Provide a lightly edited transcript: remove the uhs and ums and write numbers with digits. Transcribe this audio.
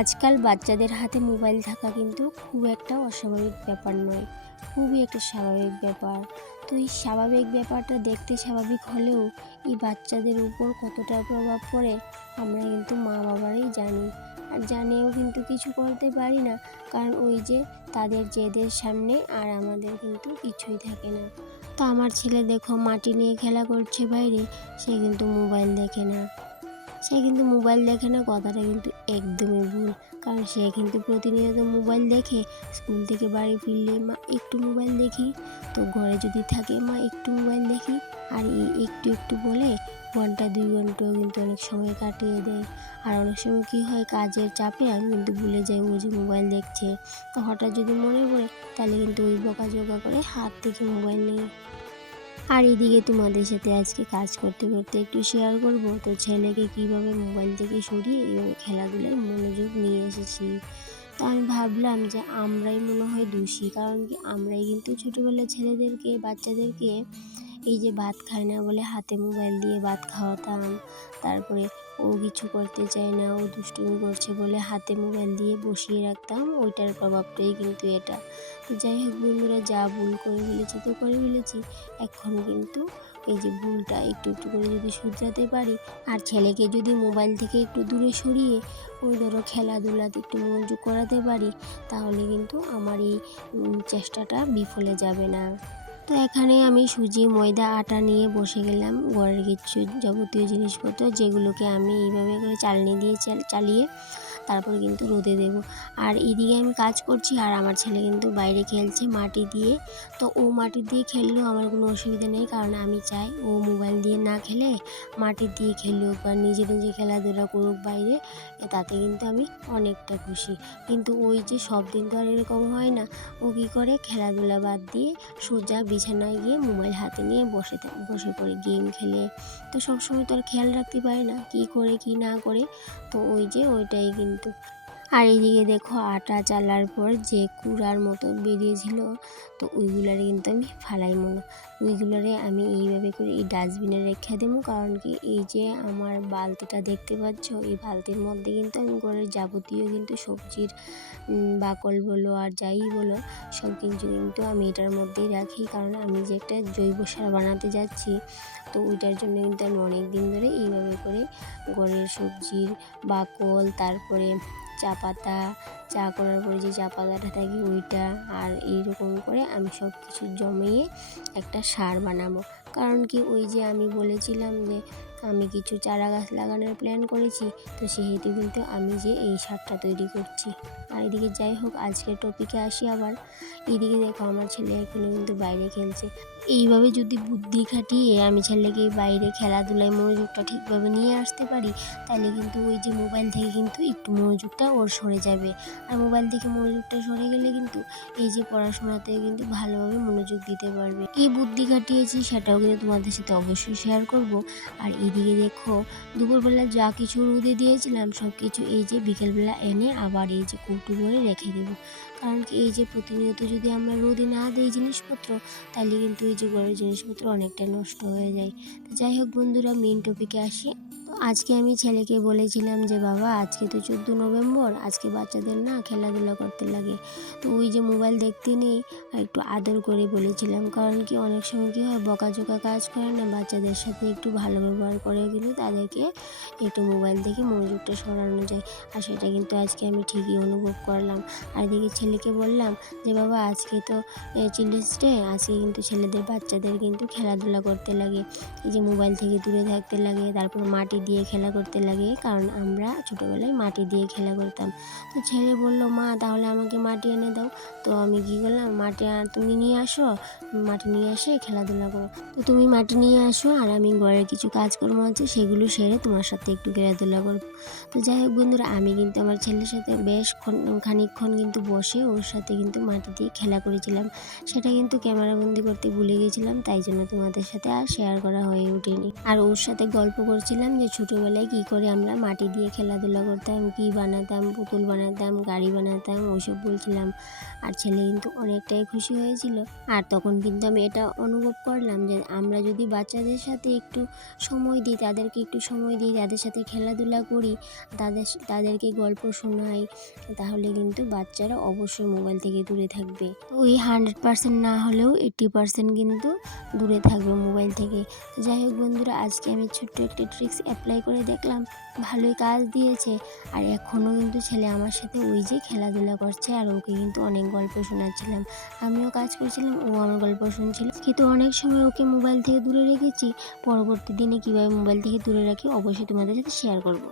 আজকাল বাচ্চাদের হাতে মোবাইল থাকা কিন্তু খুব একটা অস্বাভাবিক ব্যাপার নয়, খুবই একটা স্বাভাবিক ব্যাপার। তো এই স্বাভাবিক ব্যাপারটা দেখতে স্বাভাবিক হলেও এই বাচ্চাদের উপর কতটা প্রভাব পড়ে আমরা কিন্তু মা বাবারাই জানি। আর জানিয়েও কিন্তু কিছু করতে পারি না, কারণ ওই যে তাদের জেদের সামনে আর আমাদের কিন্তু কিছুই থাকে না। তো আমার ছেলে দেখো মাটি নিয়ে খেলা করছে বাইরে, সে কিন্তু মোবাইল দেখে না। কথাটা কিন্তু একদমই ভুল, কারণ সে কিন্তু প্রতিনিয়ত মোবাইল দেখে। স্কুল থেকে বাড়ি ফিরলে মা একটু মোবাইল দেখি, তো ঘরে যদি থাকে মা একটু মোবাইল দেখি। আর এই একটু একটু বলে ঘন্টা 2 ঘন্টাও কিন্তু অনেক সময় কাটিয়ে দেয়। আর অনেক সময় কী হয়, কাজের চাপে আমি কিন্তু ভুলে যাই ও যে মোবাইল দেখছে। তো হঠাৎ যদি মনে পড়ে, তাহলে কিন্তু ওই বকাঝকা করে হাত থেকে মোবাইল নিয়ে। আর এদিকে তোমাদের সাথে আজকে কাজ করতে করতে একটু শেয়ার করব, তো ছেলেকে কিভাবে মোবাইল থেকে সরিয়ে এইভাবে খেলাধুলায় মনোযোগ নিয়ে এসেছি। তো আমি ভাবলাম যে আমরাই মনে হয় দোষী, কারণ কি আমরাই কিন্তু ছোটোবেলায় বাচ্চাদেরকে এই যে ভাত খায় না বলে হাতে মোবাইল দিয়ে ভাত খাওয়াতাম। তারপরে ও কিছু করতে চায় না, ও দুষ্টুমি করছে বলে হাতে মোবাইল দিয়ে বসিয়ে রাখতাম। ওইটার প্রভাবটাই কিন্তু এটা। তো যাই হোক বন্ধুরা, যা ভুল করে ফেলেছি তো করে ফেলেছি। এখন কিন্তু এই যে ভুলটা একটু একটু করে যদি শুধরাতে পারি, আর ছেলেকে যদি মোবাইল থেকে একটু দূরে সরিয়ে ওই ধরো খেলাধুলাতে একটু মনোযোগ করাতে পারি, তাহলে কিন্তু আমার এই চেষ্টাটা বিফলে যাবে না। তো এখানে আমি সুজি, ময়দা, আটা নিয়ে বসে গেলাম ঘরের কিছু যাবতীয় জিনিসপত্র, যেগুলোকে আমি এইভাবে করে চালনি দিয়ে চালিয়ে তারপরে কিন্তু রোদে দেবো। আর এদিকে আমি কাজ করছি, আর আমার ছেলে কিন্তু বাইরে খেলছে মাটি দিয়ে। তো ও মাটি দিয়ে খেললেও আমার কোনো অসুবিধা নেই, কারণ আমি চাই ও মোবাইল দিয়ে না খেলে মাটি দিয়ে খেলুক বা নিজে নিজে খেলাধুলা করুক বাইরে, তাতে কিন্তু আমি অনেকটা খুশি। কিন্তু ওই যে সব দিন তো আর এরকম হয় না। ও কী করে, খেলাধুলা বাদ দিয়ে সোজা বিছানায় গিয়ে মোবাইল হাতে নিয়ে বসে পড়ে গেম খেলে। তো সবসময় তো আর খেয়াল রাখতে পারে না কী করে কী না করে। তো ওই যে ওইটাই কিন্তু। আর এইদিকে দেখো আটা চালার পর যে কুড়ার মতো বেরিয়েছিল, তো ওইগুলারে কিন্তু আমি ফালাইমো না। ওইগুলারে আমি এইভাবে করে এই ডাস্টবিনে রেখে দেবো, কারণ কি এই যে আমার বালতিটা দেখতে পাচ্ছ, এই বালতির মধ্যে কিন্তু আমি ঘরের যাবতীয় কিন্তু সবজির বাকল বলো আর যাই বলো, সব কিছু কিন্তু আমি এটার মধ্যেই রাখি। কারণ আমি যে একটা জৈব সার বানাতে যাচ্ছি, তো ওইটার জন্য কিন্তু আমি অনেক দিন ধরে এইভাবে করে ঘরের সবজির বাকল, তারপরে চা পাতা, চা করার পরে যে চা পাতাটা থাকে ওইটা, আর এইরকম করে আমি সব কিছু জমিয়ে একটা সার বানাবো। কারণ কি ওই যে আমি বলেছিলাম যে আমি কিছু চারা গাছ লাগানোর প্ল্যান করেছি, তো সেহেতু কিন্তু আমি যে এই সারটা তৈরি করছি। আর এদিকে যাই হোক, আজকের টপিকে আসি আবার। এইদিকে দেখো আমার ছেলে এখনো কিন্তু বাইরে খেলছে। এইভাবে যদি বুদ্ধি খাটিয়ে আমি ছেলেকে বাইরে খেলাধুলায় মনোযোগটা ঠিকভাবে নিয়ে আসতে পারি, তাহলে কিন্তু ওই যে মোবাইল থেকে কিন্তু একটু মনোযোগটা ওর সরে যাবে। আর মোবাইল থেকে মনোযোগটা সরে গেলে কিন্তু এই যে পড়াশোনাতে কিন্তু ভালোভাবে মনোযোগ দিতে পারবে। এই বুদ্ধি খাটিয়েছি, সেটাও কিন্তু তোমাদের সাথে অবশ্যই শেয়ার করব। আর এইদিকে দেখো দুপুরবেলা যা কিছু রোদে দিয়েছিলাম সব কিছু এই যে বিকেলবেলা এনে আবার এই যে কৌটো করে রেখে দেবো। কারণ কি এই যে প্রতিনিয়ত যদি আমরা রোদে না দিই জিনিসপত্র, তাহলে কিন্তু এই যে ঘরের জিনিসপত্র অনেকটা নষ্ট হয়ে যায়। তো যাই হোক বন্ধুরা, মেইন টপিকে আসি। তো আজকে আমি ছেলেকে বলেছিলাম যে বাবা, আজকে তো 14 নভেম্বর, আজকে বাচ্চাদের না খেলাধুলা করতে লাগে, তো ওই যে মোবাইল দেখতে নেই, আর একটু আদর করে বলেছিলাম। কারণ কি অনেক সময় কী হয়, বকাঝকা কাজ করে না, বাচ্চাদের সাথে একটু ভালো ব্যবহার করে কিন্তু তাদেরকে একটু মোবাইল থেকে মনোযোগটা সরানো যায়। আর সেটা কিন্তু আজকে আমি ঠিকই অনুভব করলাম। আর এদিকে ছেলেকে বললাম যে বাবা, আজকে তো চিলড্রেন্স ডে, আজকে কিন্তু বাচ্চাদের কিন্তু খেলাধুলা করতে লাগে, এই যে মোবাইল থেকে দূরে থাকতে লাগে, তারপর মাটি দিয়ে খেলা করতে লাগে, কারণ আমরা ছোটোবেলায় মাটি দিয়ে খেলা করতাম। তো ছেলে বলল, মা তাহলে আমাকে মাটি এনে দাও। তো আমি কী করলাম, তুমি নিয়ে আসো, মাটি নিয়ে এসে খেলাধুলা করো। তো তুমি মাটি নিয়ে আসো, আর আমি ঘরের কিছু কাজকর্ম আছে সেগুলো সেরে তোমার সাথে একটু খেলাধুলা করবো। তো যাই হোক বন্ধুরা, আমি কিন্তু আমার ছেলের সাথে বেশ খানিকক্ষণ কিন্তু বসে ওর সাথে কিন্তু মাটি দিয়ে খেলা করেছিলাম। সেটা কিন্তু ক্যামেরাবন্দি করতে ভুলে গেছিলাম, তাই জন্য তোমাদের সাথে আর শেয়ার করা হয়ে ওঠেনি। আর ওর সাথে গল্প করছিলাম যে ছোটোবেলায় কী করে আমরা মাটি দিয়ে খেলাধুলা করতাম, কী বানাতাম, পুতুল বানাতাম, গাড়ি বানাতাম, ওইসব বলছিলাম। আর ছেলে কিন্তু অনেকটাই খুশি হয়েছিল। আর তখন কিন্তু আমি এটা অনুভব করলাম যে আমরা যদি বাচ্চাদের সাথে একটু সময় দিই, তাদেরকে একটু সময় দিই, তাদের সাথে খেলাধুলা করি, তাদেরকে গল্প শোনাই, তাহলে কিন্তু বাচ্চারা অবশ্যই মোবাইল থেকে দূরে থাকবে। ওই 100% না হলেও 80% কিন্তু দূরে থাকবে মোবাইল থেকে। যাই হোক বন্ধুরা, আজকে আমি ছোট্ট একটি ট্রিক্স অ্যাপ্লাই করে দেখলাম, ভালোই কাজ দিয়েছে। আর এখনও কিন্তু ছেলে আমার সাথে ওই যে খেলাধুলা করছে, আর ওকে কিন্তু অনেক গল্প শোনাচ্ছিলাম, আমিও কাজ করছিলাম, ও আমার গল্প শুনছিল। কিন্তু অনেক সময় ওকে মোবাইল থেকে দূরে রেখেছি, পরবর্তী দিনে কীভাবে মোবাইল থেকে দূরে রাখি অবশ্যই তোমাদের সাথে শেয়ার করব।